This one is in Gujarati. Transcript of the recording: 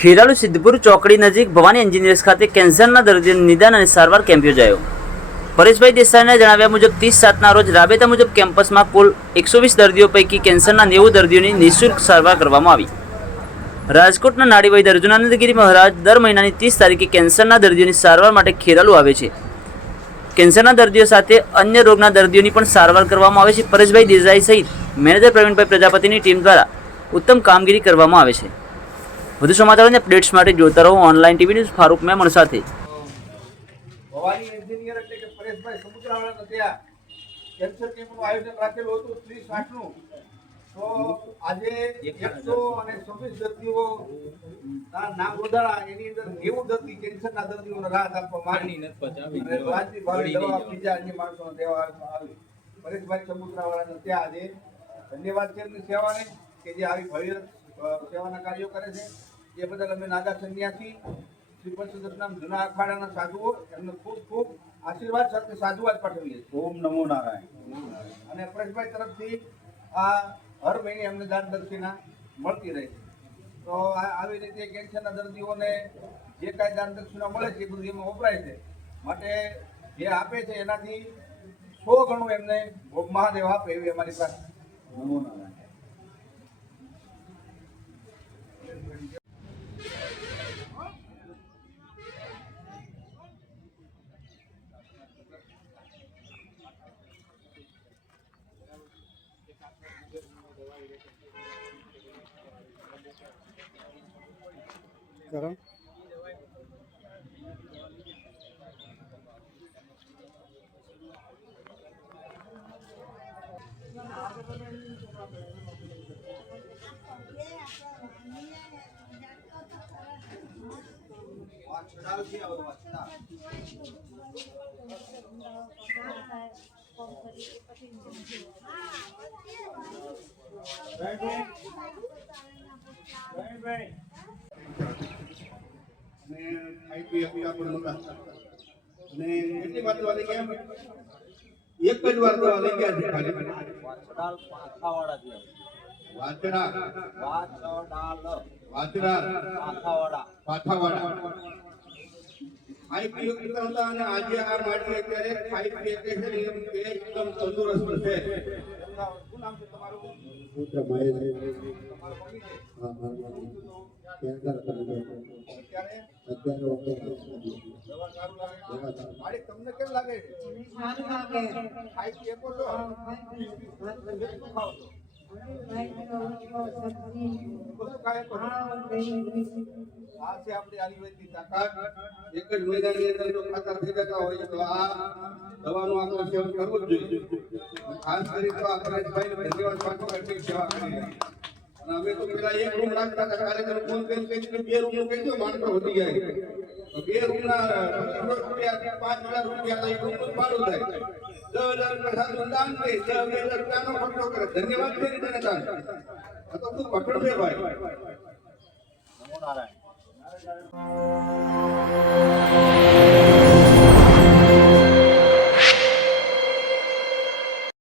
ખેરાલુ સિદ્ધપુર ચોકડી નજીક ભવાની એન્જિનિયર્સ ખાતે કેન્સરના દર્દીઓનું નિદાન અને સારવાર કેમ્પ યોજાયો. પરેશભાઈ દેસાઈના જણાવ્યા મુજબ ત્રીસ સાતના રોજ રાબેતા મુજબ કેમ્પસમાં કુલ એકસો વીસ દર્દીઓ પૈકી કેન્સરના નેવું દર્દીઓની નિઃશુલ્ક સારવાર કરવામાં આવી. રાજકોટના નાડીવૈદ અર્જુનાનંદગીરી મહારાજ દર મહિનાની ત્રીસ તારીખે કેન્સરના દર્દીઓની સારવાર માટે ખેરાલુ આવે છે. કેન્સરના દર્દીઓ સાથે અન્ય રોગના દર્દીઓની પણ સારવાર કરવામાં આવે છે. પરેશભાઈ દેસાઈ સહિત મેનેજર પ્રવીણભાઈ પ્રજાપતિની ટીમ દ્વારા ઉત્તમ કામગીરી કરવામાં આવે છે. વધુ સમાચારોની અપડેટ્સ માટે જોતા રહો online TV news Farooq Memon સાથે ભવાની એન્જિનિયર એટલે કે પરેશભાઈ સમુદ્રાવાળાના ત્યાં કેન્સર કેમ્પનું આયોજન રાખેલું હતું ત્રીસ આઠનું. તો આજે એકસો અને છવ્વીસ દર્દીઓ નામ નોંધાણા એની અંદર નેવું દર્દી કેન્સરના દર્દીઓને રાહત આપવામાં આવી. અને ભાવે દવા બીજા અન્ય માણસોને દેવામાં આવી. પરેશભાઈ સમુદ્રાવાળાને ત્યાં આજે ધન્યવાદ છે એમની સેવાને કે જે આવી ભવ્ય સેવાના કાર્યો કરે છે. એ બદલ અમે નાગા સંન્યાસી શ્રી પંચદશનામ જૂના અખાડાના સાધુઓ એમને ખૂબ ખૂબ આશીર્વાદ સાથે સાધુવાદ પાઠવીએ છીએ. ઓમ નમો નારાયણ. અને પરેશભાઈ તરફથી આ હર મહિને અમને દાન દક્ષિણા મળતી રહે છે. તો આ- આવી રીતે કેન્સરના દર્દીઓને જે કાંઈ દાન દક્ષિણા મળે છે એ બધું એમાં વપરાય છે. માટે જે આપે છે એનાથી સો ગણું એમને મહાદેવ આપે એવી અમારી પાસે નમો નારાયણ. দেখেন Thank you. ગયા એક જ વાર દવા લઈ ગયા છે ખાલી વાછડાલ પાથાવાડા વાચડા વાછડાલ વાચડા પાથાવાડા પાથાવાડા ખાઈ પી કરતા હતા અને આજે આ માટે અત્યારે એકદમ તંદુરસ્ત છે આ છે આપણી તાકાત એક જ મહિનાની અંદર જો ખાતર થઈ જતા હોય તો આ દવાનું આપણે સેવન કરવું જોઈએ ખાસ કરી તો આપણે પાઠવો સેવા કરી. અમે તો પેલા એક રૂમ રાખતા હતા. કાર્યક્રમ ફોન કરીને કહી દીધું બે રૂમનું કહી દો વધી જાય. બે રૂમ ના રૂપિયા, પાંચ હજાર રૂપિયા એક રૂમનું ભાડું થાય. દસ હજાર રૂપિયા સાધુ દાન કરે, દસ બે હજાર રૂપિયાનો ખર્ચો કરે. ધન્યવાદ કરી તને દાન આ તો ખૂબ કઠણ ભાઈ. નારાયણ